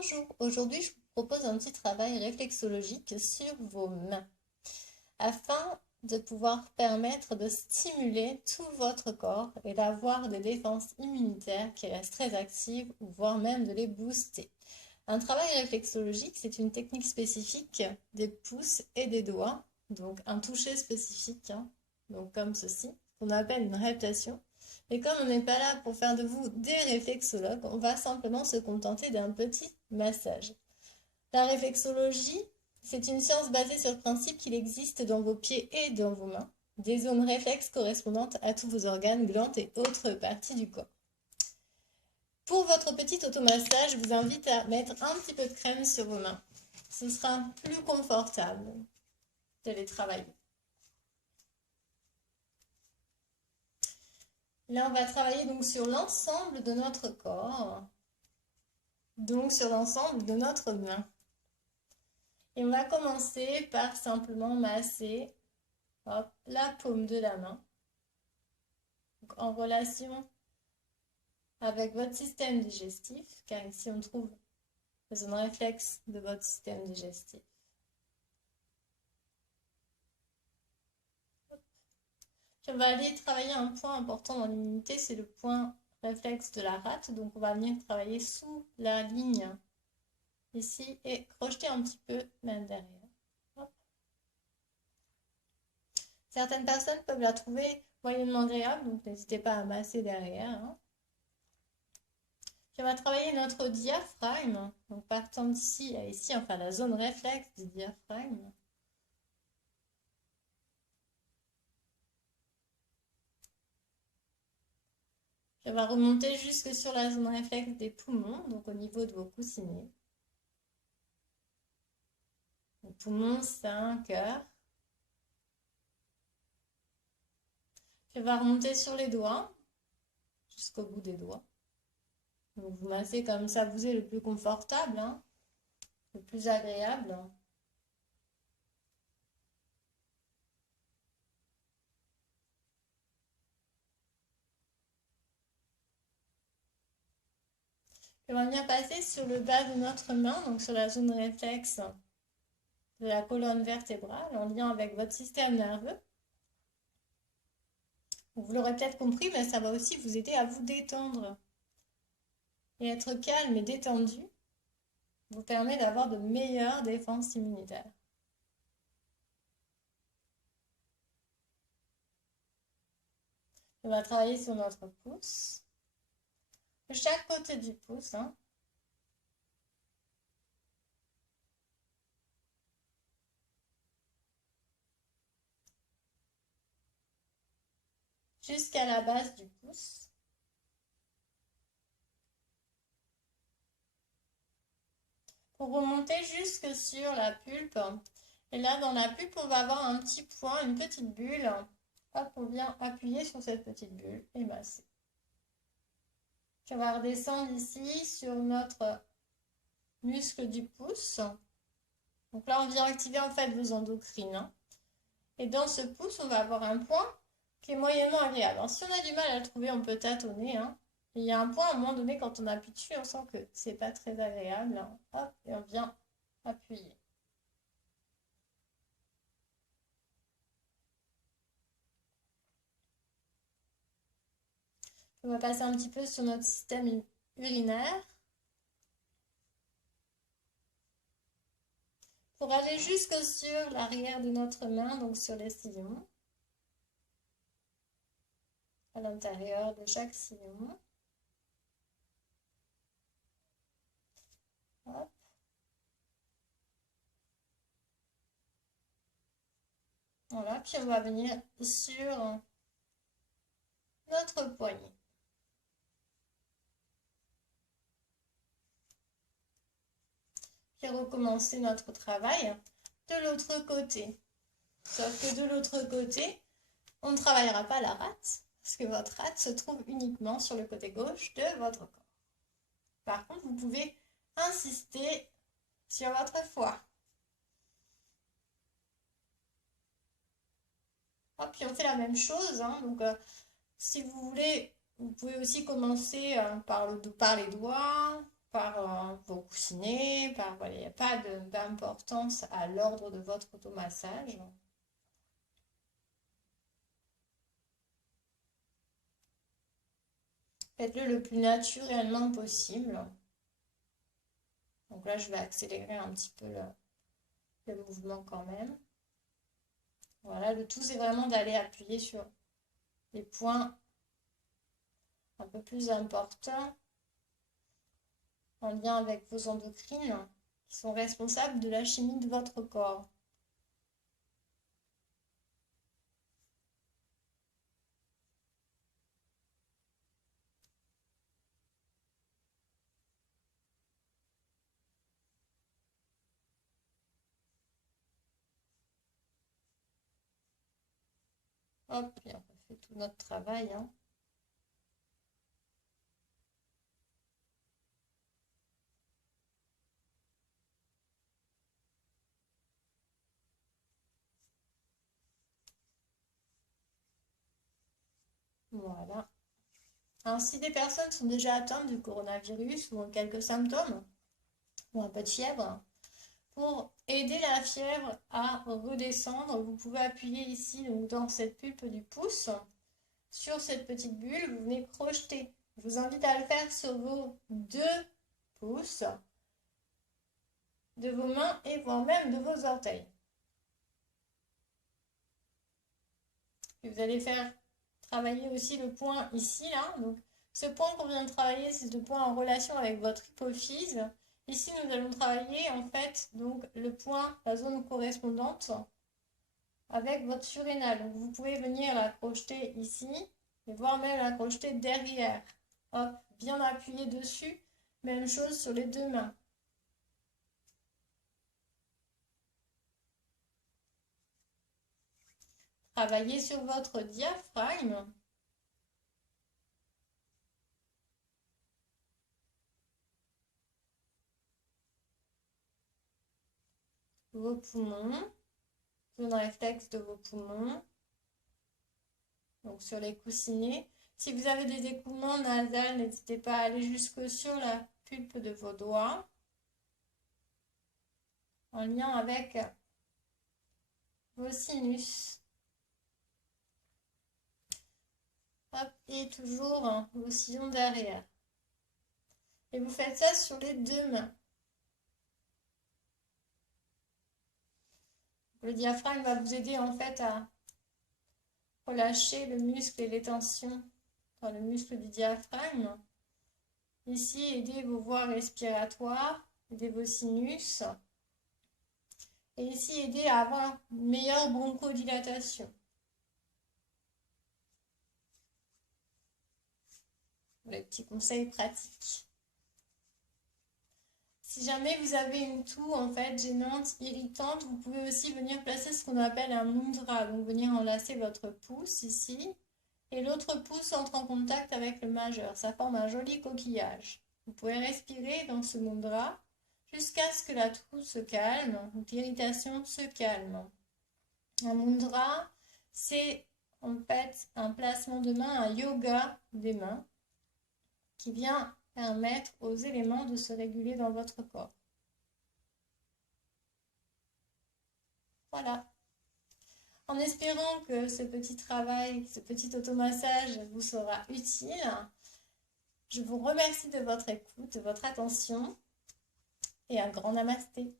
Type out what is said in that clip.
Bonjour, aujourd'hui je vous propose un petit travail réflexologique sur vos mains afin de pouvoir permettre de stimuler tout votre corps et d'avoir des défenses immunitaires qui restent très actives ou voire même de les booster. Un travail réflexologique, c'est une technique spécifique des pouces et des doigts, donc un toucher spécifique, donc comme ceci, qu'on appelle une répétition. Et comme on n'est pas là pour faire de vous des réflexologues, on va simplement se contenter d'un petit massage. La réflexologie, c'est une science basée sur le principe qu'il existe dans vos pieds et dans vos mains des zones réflexes correspondantes à tous vos organes, glandes et autres parties du corps. Pour votre petit automassage, je vous invite à mettre un petit peu de crème sur vos mains. Ce sera plus confortable de les travailler. Là, on va travailler donc sur l'ensemble de notre corps, donc sur l'ensemble de notre main. Et on va commencer par simplement masser la paume de la main, donc en relation avec votre système digestif, car ici on trouve la zone réflexe de votre système digestif. Puis on va aller travailler un point important dans l'immunité, c'est le point réflexe de la rate. Donc on va venir travailler sous la ligne ici et crocheter un petit peu même derrière. Hop. Certaines personnes peuvent la trouver moyennement agréable, donc n'hésitez pas à masser derrière. Puis on va travailler notre diaphragme, donc partant d'ici à ici, enfin la zone réflexe du diaphragme. Puis on va remonter jusque sur la zone réflexe des poumons, donc au niveau de vos coussinets. Les poumons, c'est un cœur. Puis on va remonter sur les doigts, jusqu'au bout des doigts. Donc vous massez comme ça vous est le plus confortable, le plus agréable. Puis on va venir passer sur le bas de notre main, donc sur la zone réflexe de la colonne vertébrale, en lien avec votre système nerveux. Vous l'aurez peut-être compris, mais ça va aussi vous aider à vous détendre. Et être calme et détendu vous permet d'avoir de meilleures défenses immunitaires. On va travailler sur notre pouce. De chaque côté du pouce. Jusqu'à la base du pouce. Pour remonter jusque sur la pulpe. Et là, dans la pulpe, on va avoir un petit point, une petite bulle. Hop, on vient appuyer sur cette petite bulle et masser. Puis on va redescendre ici sur notre muscle du pouce. Donc là, on vient activer en fait vos endocrines. Et dans ce pouce, on va avoir un point qui est moyennement agréable. Alors, si on a du mal à le trouver, on peut tâtonner. Il y a un point à un moment donné, quand on appuie dessus, on sent que c'est pas très agréable. Hop, et on vient appuyer. On va passer un petit peu sur notre système urinaire. Pour aller jusque sur l'arrière de notre main, donc sur les sillons. À l'intérieur de chaque sillon. Hop. Voilà, puis on va venir sur notre poignet. Puis recommencer notre travail de l'autre côté. Sauf que de l'autre côté, on ne travaillera pas la rate, parce que votre rate se trouve uniquement sur le côté gauche de votre corps. Par contre, vous pouvez insister sur votre foie. Hop, puis on fait la même chose. Donc, si vous voulez, vous pouvez aussi commencer par les doigts, par vos coussinets, voilà, il n'y a pas d'importance à l'ordre de votre automassage. Faites-le le plus naturellement possible. Donc là, je vais accélérer un petit peu le mouvement quand même. Voilà, le tout, c'est vraiment d'aller appuyer sur les points un peu plus importants en lien avec vos endocrines qui sont responsables de la chimie de votre corps. Hop, et on refait tout notre travail, hein. Voilà. Alors, si des personnes sont déjà atteintes du coronavirus ou ont quelques symptômes, ou un peu de fièvre, pour aider la fièvre à redescendre, vous pouvez appuyer ici, donc dans cette pulpe du pouce, sur cette petite bulle, vous venez crocheter. Je vous invite à le faire sur vos 2 pouces de vos mains et voire même de vos orteils. Et vous allez faire travailler aussi le point ici, là. Donc, ce point qu'on vient de travailler, c'est le point en relation avec votre hypophyse. Ici, nous allons travailler en fait donc le point, la zone correspondante avec votre surrénal. Donc, vous pouvez venir la crocheter ici et voire même la crocheter derrière. Hop, bien appuyer dessus. Même chose sur les 2 mains. Travaillez sur votre diaphragme. Vos poumons, zone réflexe de vos poumons, donc sur les coussinets. Si vous avez des écoulements nasales, n'hésitez pas à aller jusque sur la pulpe de vos doigts, en lien avec vos sinus. Hop, et toujours vos sillons derrière. Et vous faites ça sur les 2 mains. Le diaphragme va vous aider en fait à relâcher le muscle et les tensions dans le muscle du diaphragme. Ici, aidez vos voies respiratoires, aidez vos sinus. Et ici, aidez à avoir une meilleure bronchodilatation. Les petits conseils pratiques. Si jamais vous avez une toux en fait gênante, irritante, vous pouvez aussi venir placer ce qu'on appelle un mudra. Donc venir enlacer votre pouce ici et l'autre pouce entre en contact avec le majeur. Ça forme un joli coquillage. Vous pouvez respirer dans ce mudra jusqu'à ce que la toux se calme, ou l'irritation se calme. Un mudra, c'est en fait un placement de main, un yoga des mains qui vient permettre aux éléments de se réguler dans votre corps. Voilà. En espérant que ce petit travail, ce petit automassage vous sera utile, je vous remercie de votre écoute, de votre attention et un grand namasté.